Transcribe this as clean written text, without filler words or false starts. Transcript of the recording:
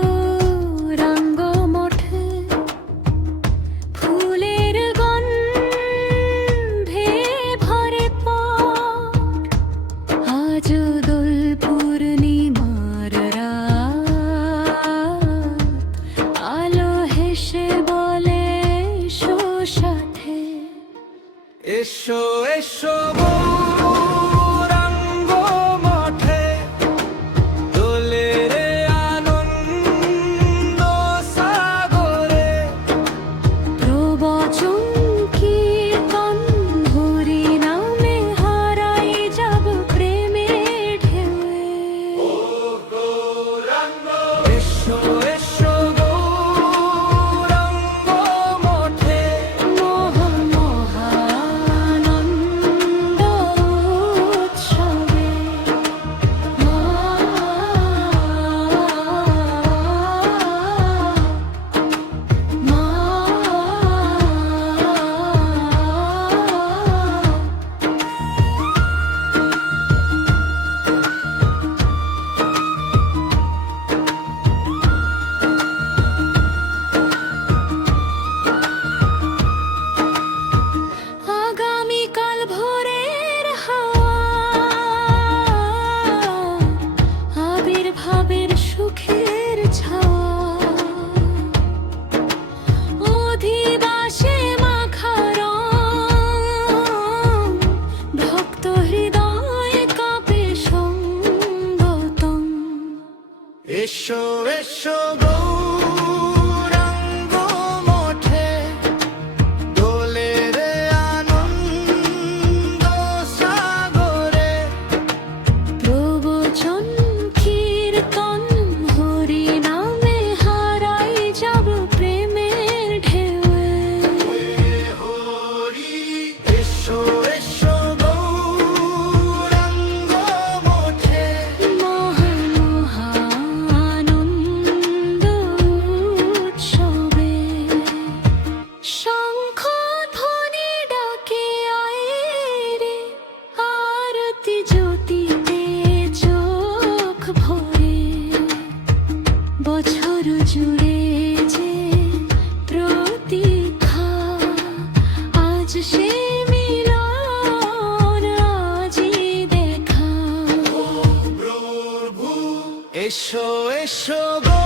গৌরাঙ্গ মঠে ফুলের গন্ধে ভরে পট। আজ দোল পূর্ণিমার রাত, আলো হেসে বলে এসো সাথে। এসো এসো গৌরাঙ্গ মঠে, দোলের আনন্দ সাগরে। প্রবচন কীর্তন হরি নামে হারাই যাব প্রেমের ঢেউয়ে। এসো এসো গৌরাঙ্গ মঠে, মহানন্দ উৎসবে। আগামীকাল ভোরের হাওয়া, আবির্ভাবের সুখের ছাওয়া। অধিবাসে মাখা রং, ভক্ত হৃদয়ে কাঁপে সঙ্গতম। এসো এসো গৌরাঙ্গ মঠে, দোলের আনন্দ সাগরে। প্রবচন কীর্তন হরি নামে হারাই যাব প্রেমের ঢেউয়ে। এসো এসো গৌরাঙ্গ মঠে, মহানন্দ উৎসবে। শঙ্খ ধ্বনি ডাকে আয় রে, আরতি জ্যোতিতে চোখ ভরে। বছর জুড়ে যে প্রতীক্ষা, আজ সে মিলন, আজই দেখা। এসো এসো গো